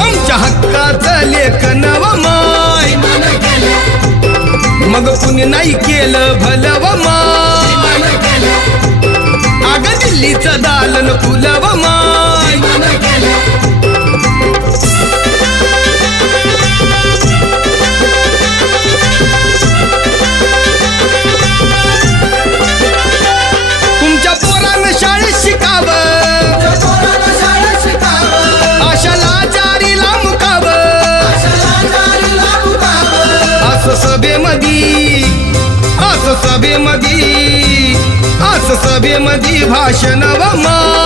आमच्या हक्काचं लेखन व माय मग कुणी नाही केलं भलं व माय अग दिल्लीचं दालन फुलं व माय तुमच्या पोरानं शाळेत शिकावं आशाला जारीला मुकावं असं सभेमधी भाषण व मा